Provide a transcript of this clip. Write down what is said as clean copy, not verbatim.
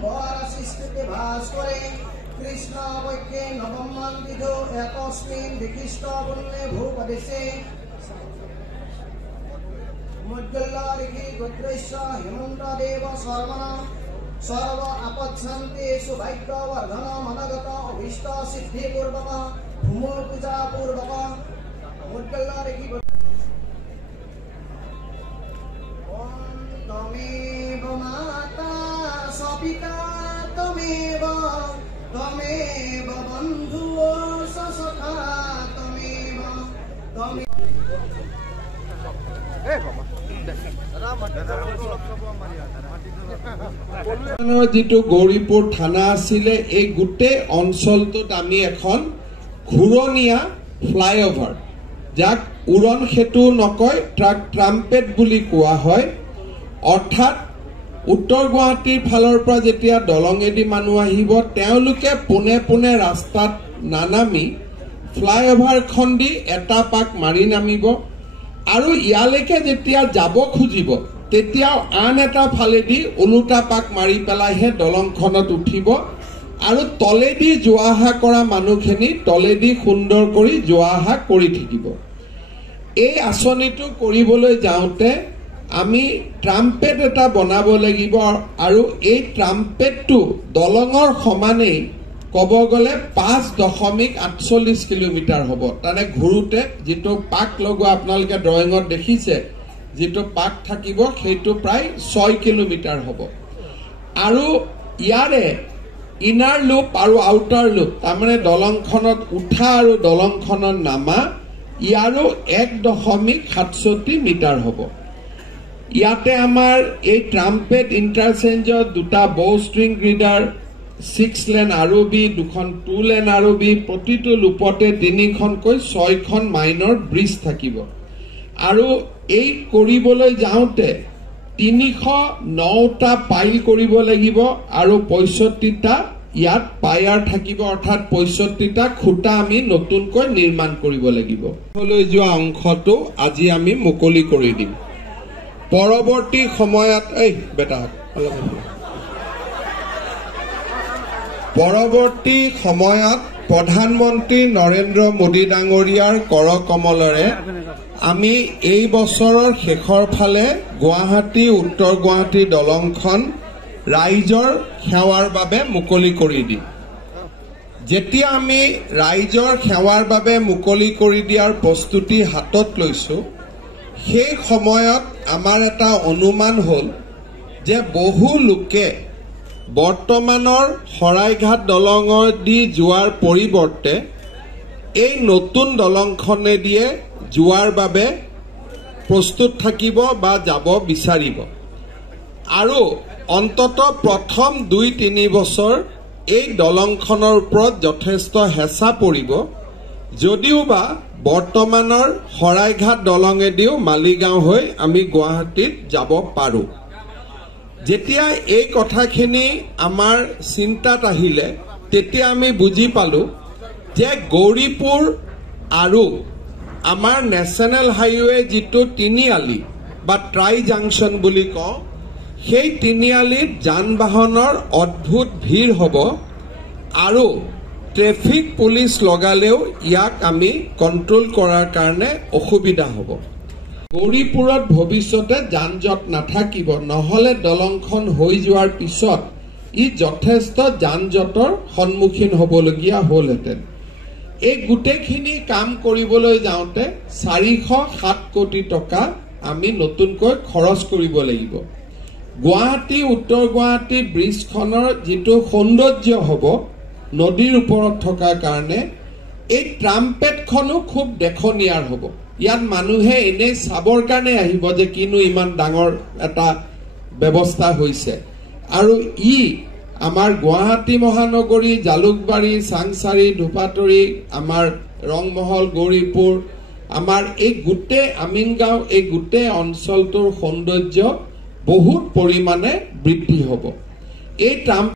সম্ভর সৃষ্টিতে ভাস করে কৃষ্ণ বৈকে নবমান বিধ একস্মিন বিশিষ্ট বন্যে ভূপদেশে মধ্যল্লারিখি গোত্রেশ্য হেমন্ত দেব শর্মণ সর্ব আপচ্ছন্তে সুভাগ্যবর্ধন মনগত অভীষ্ট সিদ্ধি পূর্বক ভূমো পূজা পূর্বক মধ্যল্লারিখি তমেব মাতা সপিতা তমেব তমেব বন্ধু সখা তমেব তমে যিটো গৌৰীপুৰ থানা আছিলে এই গোটেই অঞ্চলটোত আমি এখন ঘূৰণীয়া ফ্লাইঅভাৰ যাক উৰণ সেতু নকয় ট্ৰাম্পেট বুলি কোৱা হয় অৰ্থাৎ উত্তৰ গুৱাহাটীৰ ফালৰ পৰা যেতিয়া দলঙেদি মানুহ আহিব তেওঁলোকে পোনে পোনে ৰাস্তাত নানামি ফ্লাইঅভাৰখন দি এটা পাক মাৰি নামিব আৰু ইয়ালৈকে যেতিয়া যাব খুজিব তেতিয়াও আন এটা ফালেদি ওলোটা পাক মাৰি পেলাইহে দলংখনত উঠিব আৰু তলেদি যোৱা অহা কৰা মানুহখিনি তলেদি সুন্দৰ কৰি যোৱা অহা কৰি থাকিব এই আঁচনিটো কৰিবলৈ যাওঁতে আমি ট্ৰাম্পেট এটা বনাব লাগিব আৰু এই ট্ৰাম্পেটটো দলঙৰ সমানেই কব গলে 5.48 কিলোমিটাৰ হ'ব তানে ঘুৰুতে যেটো পাক লগোৱা আপোনালোকে ড্ৰয়িঙত দেখিছে যেটো পাক থাকিব সেইটো প্ৰায় 6 কিলোমিটাৰ হ'ব আৰু ইয়াৰে ইনাৰ লুপ আৰু আউটাৰ লুপ তাৰমানে দলংখনত উঠা আৰু দলংখনত নামা ইয়াৰো 1.67 মিটাৰ হ'ব ইয়াতে আমাৰ এই ট্ৰাম্পেট ইন্টাৰচেঞ্জৰ দুটা বৌ ষ্ট্ৰিং গ্ৰিডাৰ 6 লেন আৰবি দুখন 2 লেন আৰবি প্ৰতিটো লুপতে 3খনকৈ 6খন মাইনৰ ব্ৰিজ থাকিব আৰু এই কৰিবলৈ যাওঁতে 309টা পাইল কৰিব লাগিব আৰু 65টা ইয়াত পায়াৰ থাকিব অৰ্থাৎ 65টা খুঁটা আমি নতুনকৈ নিৰ্মাণ কৰিব লাগিব লৈ যোৱা অংশটো আজি আমি মুকলি কৰি দিম পৰৱৰ্তী সময়ত পৰৱৰ্তী সময়ত প্ৰধানমন্ত্ৰী নৰেন্দ্ৰ মোদী ডাঙৰীয়াৰ কৰকমলৰে আমি এই বছৰৰ শেষৰ ফালে গুৱাহাটী উত্তৰ গুৱাহাটী দলংখন ৰাইজৰ সেৱাৰ বাবে মুকলি কৰি দিম যেতিয়া আমি ৰাইজৰ সেৱাৰ বাবে মুকলি কৰি দিয়াৰ প্ৰস্তুতি হাতত লৈছো সেই সময়ত আমাৰ এটা অনুমান হ'ল যে বহু লোকে বৰ্তমানৰ শৰাইঘাট দলঙৰ দি যোৱাৰ পৰিৱৰ্তে এই নতুন দলংখনে দিয়ে যোৱাৰ বাবে প্ৰস্তুত থাকিব বা যাব বিচাৰিব আৰু অন্তত প্ৰথম 2-3 বছৰ এই দলংখনৰ ওপৰত যথেষ্ট হেঁচা পৰিব যদিওবা বৰ্তমানৰ শৰাইঘাট দলঙেদিও মালিগাঁও হৈ আমি গুৱাহাটীত যাব পাৰো যেতিয়া এই কথাখিনি আমাৰ চিন্তাত আহিলে তেতিয়া আমি বুজি পালো যে গৌৰীপুৰ আৰু আমাৰ নেশ্যনেল হাইৱে যিটো তিনিআলি বা ট্ৰাই জাংচন বুলি কওঁ সেই তিনিআলিত যান বাহনৰ অদ্ভুত ভিৰ হ'ব আৰু ট্ৰেফিক পুলিচ লগালেও ইয়াক আমি কন্ট্ৰোল কৰাৰ কাৰণে অসুবিধা হ'ব গৌৰীপুৰত ভৱিষ্যতে যান-জঁট নাথাকিব নহলে দলংখন হৈ যোৱাৰ পিছত ই যথেষ্ট যান-জঁটৰ সন্মুখীন হ'বলগীয়া হ'লহেঁতেন এই গোটেইখিনি কাম কৰিবলৈ যাওঁতে 407 কোটি টকা আমি নতুনকৈ খৰচ কৰিব লাগিব গুৱাহাটী উত্তৰ গুৱাহাটী ব্ৰিজখনৰ যিটো সৌন্দৰ্য হ'ব নদীৰ ওপৰত থকাৰ কাৰণে এই ট্ৰাম্পেটখনো খুব দেখনীয়াৰ হ'ব ইয়াত মানুহে এনে চাবৰ কাৰণে আহিব যে কিনো ইমান ডাঙৰ এটা ব্যৱস্থা হৈছে আৰু ই আমাৰ গুৱাহাটী মহানগৰী জালুকবাৰী চাংচাৰী ধুপাতৰী আমাৰ ৰংমহল গৌৰীপুৰ আমাৰ এই গোটেই আমিনগাঁও এই গোটেই অঞ্চলটোৰ সৌন্দৰ্য বহুত পৰিমাণে বৃদ্ধি হ'ব এই